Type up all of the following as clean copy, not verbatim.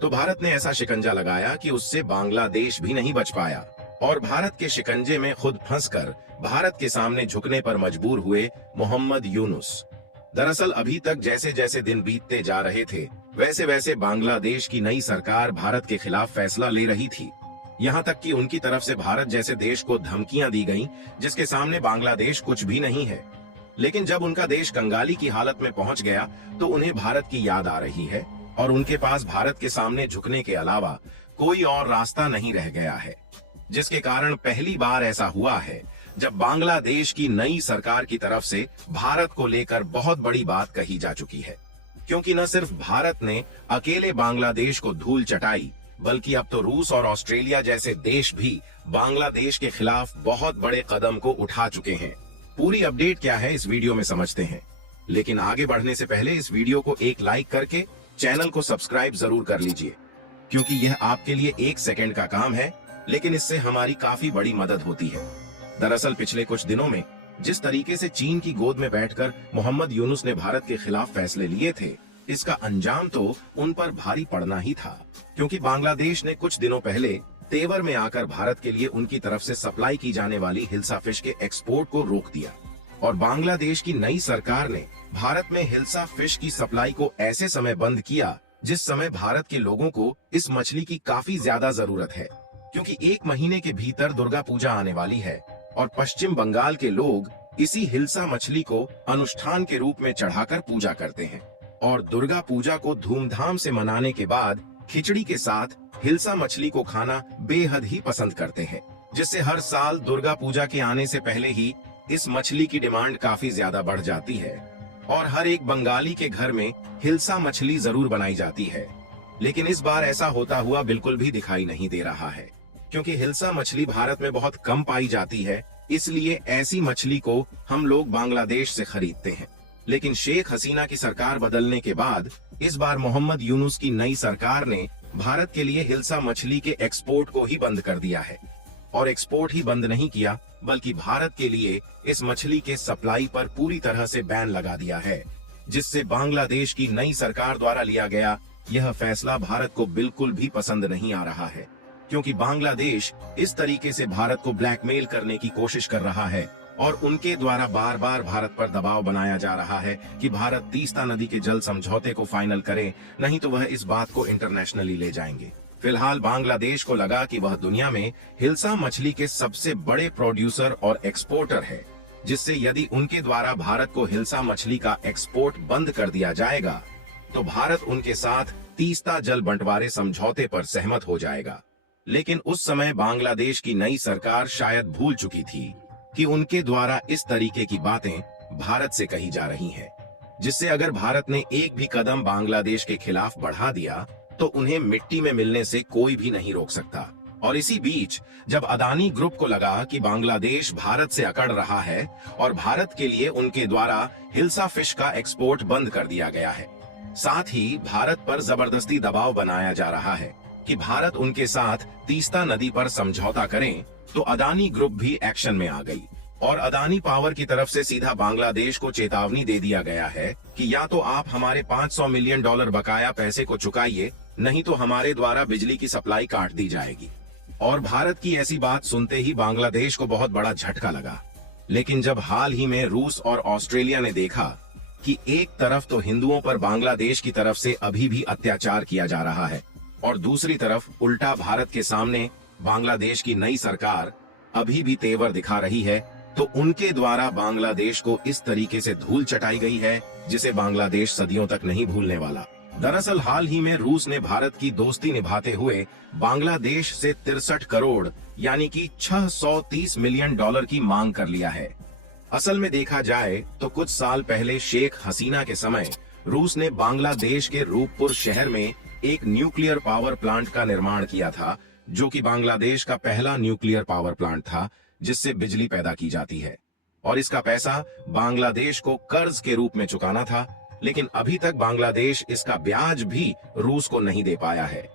तो भारत ने ऐसा शिकंजा लगाया कि उससे बांग्लादेश भी नहीं बच पाया और भारत के शिकंजे में खुद फंसकर भारत के सामने झुकने पर मजबूर हुए मोहम्मद यूनुस। दरअसल अभी तक जैसे जैसे दिन बीतते जा रहे थे, वैसे वैसे बांग्लादेश की नई सरकार भारत के खिलाफ फैसला ले रही थी। यहाँ तक कि उनकी तरफ से भारत जैसे देश को धमकियां दी गईं, जिसके सामने बांग्लादेश कुछ भी नहीं है। लेकिन जब उनका देश कंगाली की हालत में पहुंच गया, तो उन्हें भारत की याद आ रही है और उनके पास भारत के सामने झुकने के अलावा कोई और रास्ता नहीं रह गया है। जिसके कारण पहली बार ऐसा हुआ है जब बांग्लादेश की नई सरकार की तरफ से भारत को लेकर बहुत बड़ी बात कही जा चुकी है। क्योंकि न सिर्फ भारत ने अकेले बांग्लादेश को धूल चटाई, बल्कि अब तो रूस और ऑस्ट्रेलिया जैसे देश भी बांग्लादेश के खिलाफ बहुत बड़े कदम को उठा चुके हैं। पूरी अपडेट क्या है इस वीडियो में समझते हैं, लेकिन आगे बढ़ने से पहले इस वीडियो को एक लाइक करके चैनल को सब्सक्राइब जरूर कर लीजिए, क्योंकि यह आपके लिए 1 सेकंड का काम है, लेकिन इससे हमारी काफी बड़ी मदद होती है। दरअसल पिछले कुछ दिनों में जिस तरीके से चीन की गोद में बैठकर मोहम्मद यूनुस ने भारत के खिलाफ फैसले लिए थे, इसका अंजाम तो उन पर भारी पड़ना ही था। क्योंकि बांग्लादेश ने कुछ दिनों पहले तेवर में आकर भारत के लिए उनकी तरफ से सप्लाई की जाने वाली हिल्सा फिश के एक्सपोर्ट को रोक दिया और बांग्लादेश की नई सरकार ने भारत में हिल्सा फिश की सप्लाई को ऐसे समय बंद किया जिस समय भारत के लोगों को इस मछली की काफी ज्यादा जरूरत है। क्योंकि 1 महीने के भीतर दुर्गा पूजा आने वाली है और पश्चिम बंगाल के लोग इसी हिल्सा मछली को अनुष्ठान के रूप में चढ़ाकर पूजा करते हैं और दुर्गा पूजा को धूमधाम से मनाने के बाद खिचड़ी के साथ हिल्सा मछली को खाना बेहद ही पसंद करते हैं, जिससे हर साल दुर्गा पूजा के आने से पहले ही इस मछली की डिमांड काफी ज्यादा बढ़ जाती है और हर एक बंगाली के घर में हिल्सा मछली जरूर बनाई जाती है। लेकिन इस बार ऐसा होता हुआ बिल्कुल भी दिखाई नहीं दे रहा है, क्योंकि हिल्सा मछली भारत में बहुत कम पाई जाती है, इसलिए ऐसी मछली को हम लोग बांग्लादेश से खरीदते हैं। लेकिन शेख हसीना की सरकार बदलने के बाद इस बार मोहम्मद यूनुस की नई सरकार ने भारत के लिए हिल्सा मछली के एक्सपोर्ट को ही बंद कर दिया है और एक्सपोर्ट ही बंद नहीं किया, बल्कि भारत के लिए इस मछली के सप्लाई पर पूरी तरह से बैन लगा दिया है, जिससे बांग्लादेश की नई सरकार द्वारा लिया गया यह फैसला भारत को बिल्कुल भी पसंद नहीं आ रहा है। क्योंकि बांग्लादेश इस तरीके से भारत को ब्लैकमेल करने की कोशिश कर रहा है और उनके द्वारा बार बार भारत पर दबाव बनाया जा रहा है कि भारत तीस्ता नदी के जल समझौते को फाइनल करे, नहीं तो वह इस बात को इंटरनेशनली ले जाएंगे। फिलहाल बांग्लादेश को लगा कि वह दुनिया में हिल्सा मछली के सबसे बड़े प्रोड्यूसर और एक्सपोर्टर है, जिससे यदि उनके द्वारा भारत को हिल्सा मछली का एक्सपोर्ट बंद कर दिया जाएगा, तो भारत उनके साथ तीस्ता जल बंटवारे समझौते पर सहमत हो जाएगा। लेकिन उस समय बांग्लादेश की नई सरकार शायद भूल चुकी थी कि उनके द्वारा इस तरीके की बातें भारत से कही जा रही हैं, जिससे अगर भारत ने एक भी कदम बांग्लादेश के खिलाफ बढ़ा दिया तो उन्हें मिट्टी में मिलने से कोई भी नहीं रोक सकता। और इसी बीच जब अदानी ग्रुप को लगा कि बांग्लादेश भारत से अकड़ रहा है और भारत के लिए उनके द्वारा हिल्सा फिश का एक्सपोर्ट बंद कर दिया गया है, साथ ही भारत पर जबरदस्ती दबाव बनाया जा रहा है कि भारत उनके साथ तीस्ता नदी पर समझौता करें, तो अदानी ग्रुप भी एक्शन में आ गई और अदानी पावर की तरफ से सीधा बांग्लादेश को चेतावनी दे दिया गया है कि या तो आप हमारे $500 मिलियन बकाया पैसे को चुकाइए, नहीं तो हमारे द्वारा बिजली की सप्लाई काट दी जाएगी। और भारत की ऐसी बात सुनते ही बांग्लादेश को बहुत बड़ा झटका लगा। लेकिन जब हाल ही में रूस और ऑस्ट्रेलिया ने देखा कि एक तरफ तो हिंदुओं पर बांग्लादेश की तरफ से अभी भी अत्याचार किया जा रहा है और दूसरी तरफ उल्टा भारत के सामने बांग्लादेश की नई सरकार अभी भी तेवर दिखा रही है, तो उनके द्वारा बांग्लादेश को इस तरीके से धूल चटाई गई है जिसे बांग्लादेश सदियों तक नहीं भूलने वाला। दरअसल हाल ही में रूस ने भारत की दोस्ती निभाते हुए बांग्लादेश से 63 करोड़ यानी कि $630 मिलियन की मांग कर लिया है। असल में देखा जाए तो कुछ साल पहले शेख हसीना के समय रूस ने बांग्लादेश के रूपपुर शहर में एक न्यूक्लियर पावर प्लांट का निर्माण किया था, जो कि बांग्लादेश का पहला न्यूक्लियर पावर प्लांट था जिससे बिजली पैदा की जाती है। और इसका पैसा बांग्लादेश को कर्ज के रूप में चुकाना था, लेकिन अभी तक बांग्लादेश इसका ब्याज भी रूस को नहीं दे पाया है।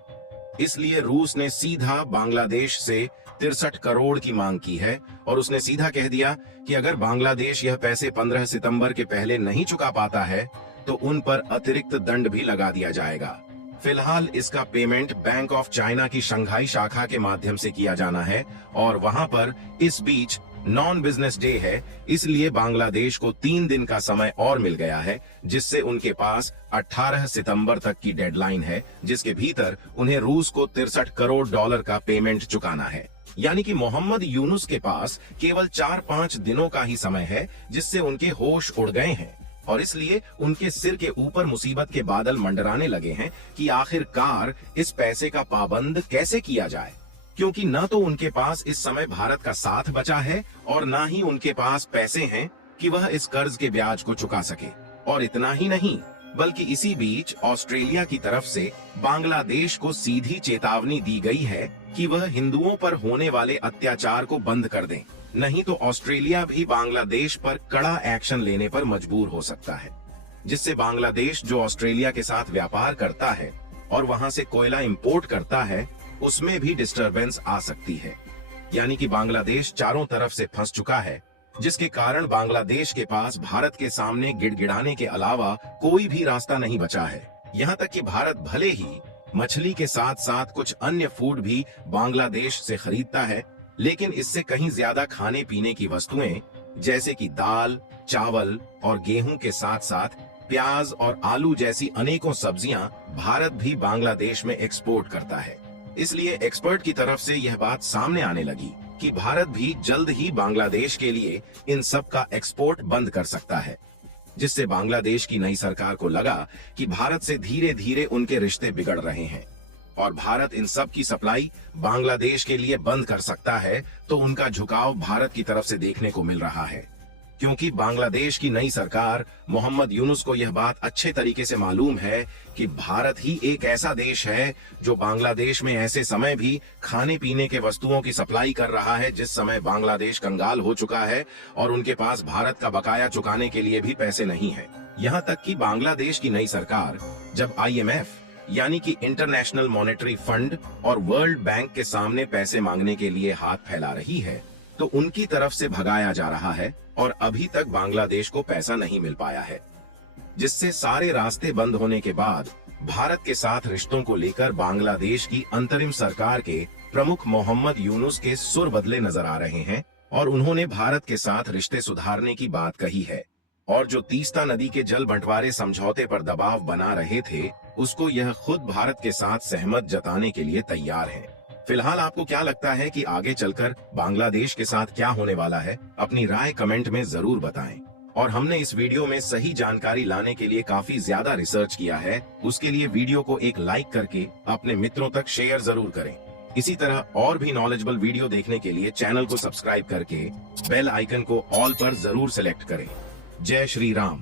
इसलिए रूस ने सीधा बांग्लादेश से 63 करोड़ की मांग की है और उसने सीधा कह दिया कि अगर बांग्लादेश यह पैसे 15 सितंबर के पहले नहीं चुका पाता है तो उन पर अतिरिक्त दंड भी लगा दिया जाएगा। फिलहाल इसका पेमेंट बैंक ऑफ चाइना की शंघाई शाखा के माध्यम से किया जाना है और वहां पर इस बीच नॉन बिजनेस डे है, इसलिए बांग्लादेश को 3 दिन का समय और मिल गया है, जिससे उनके पास 18 सितंबर तक की डेडलाइन है, जिसके भीतर उन्हें रूस को 63 करोड़ डॉलर का पेमेंट चुकाना है। यानी कि मोहम्मद यूनुस के पास केवल 4-5 दिनों का ही समय है, जिससे उनके होश उड़ गए हैं और इसलिए उनके सिर के ऊपर मुसीबत के बादल मंडराने लगे हैं कि आखिरकार इस पैसे का पाबंद कैसे किया जाए, क्योंकि न तो उनके पास इस समय भारत का साथ बचा है और न ही उनके पास पैसे हैं कि वह इस कर्ज के ब्याज को चुका सके। और इतना ही नहीं, बल्कि इसी बीच ऑस्ट्रेलिया की तरफ से बांग्लादेश को सीधी चेतावनी दी गई है कि वह हिंदुओं पर होने वाले अत्याचार को बंद कर दें, नहीं तो ऑस्ट्रेलिया भी बांग्लादेश पर कड़ा एक्शन लेने पर मजबूर हो सकता है, जिससे बांग्लादेश जो ऑस्ट्रेलिया के साथ व्यापार करता है और वहां से कोयला इंपोर्ट करता है, उसमें भी डिस्टरबेंस आ सकती है। यानी कि बांग्लादेश चारों तरफ से फंस चुका है, जिसके कारण बांग्लादेश के पास भारत के सामने गिड़गिड़ाने के अलावा कोई भी रास्ता नहीं बचा है। यहाँ तक कि भारत भले ही मछली के साथ साथ कुछ अन्य फूड भी बांग्लादेश से खरीदता है, लेकिन इससे कहीं ज्यादा खाने पीने की वस्तुएं जैसे कि दाल, चावल और गेहूं के साथ साथ प्याज और आलू जैसी अनेकों सब्जियां भारत भी बांग्लादेश में एक्सपोर्ट करता है। इसलिए एक्सपर्ट की तरफ से यह बात सामने आने लगी कि भारत भी जल्द ही बांग्लादेश के लिए इन सब का एक्सपोर्ट बंद कर सकता है, जिससे बांग्लादेश की नई सरकार को लगा कि भारत से धीरे धीरे उनके रिश्ते बिगड़ रहे हैं और भारत इन सब की सप्लाई बांग्लादेश के लिए बंद कर सकता है, तो उनका झुकाव भारत की तरफ से देखने को मिल रहा है। क्योंकि बांग्लादेश की नई सरकार मोहम्मद यूनुस को यह बात अच्छे तरीके से मालूम है कि भारत ही एक ऐसा देश है जो बांग्लादेश में ऐसे समय भी खाने पीने के वस्तुओं की सप्लाई कर रहा है जिस समय बांग्लादेश कंगाल हो चुका है और उनके पास भारत का बकाया चुकाने के लिए भी पैसे नहीं है। यहाँ तक कि बांग्लादेश की नई सरकार जब IMF यानी कि इंटरनेशनल मॉनेटरी फंड और वर्ल्ड बैंक के सामने पैसे मांगने के लिए हाथ फैला रही है, तो उनकी तरफ से भगाया जा रहा है और अभी तक बांग्लादेश को पैसा नहीं मिल पाया है, जिससे सारे रास्ते बंद होने के बाद भारत के साथ रिश्तों को लेकर बांग्लादेश की अंतरिम सरकार के प्रमुख मोहम्मद यूनुस के सुर बदले नजर आ रहे हैं और उन्होंने भारत के साथ रिश्ते सुधारने की बात कही है और जो तीस्ता नदी के जल बंटवारे समझौते पर दबाव बना रहे थे, उसको यह खुद भारत के साथ सहमत जताने के लिए तैयार है। फिलहाल आपको क्या लगता है कि आगे चलकर बांग्लादेश के साथ क्या होने वाला है? अपनी राय कमेंट में जरूर बताएं। और हमने इस वीडियो में सही जानकारी लाने के लिए काफी ज्यादा रिसर्च किया है, उसके लिए वीडियो को एक लाइक करके अपने मित्रों तक शेयर जरूर करें। इसी तरह और भी नॉलेजेबल वीडियो देखने के लिए चैनल को सब्सक्राइब करके बेल आइकन को ऑल पर जरूर सेलेक्ट करें। जय श्री राम।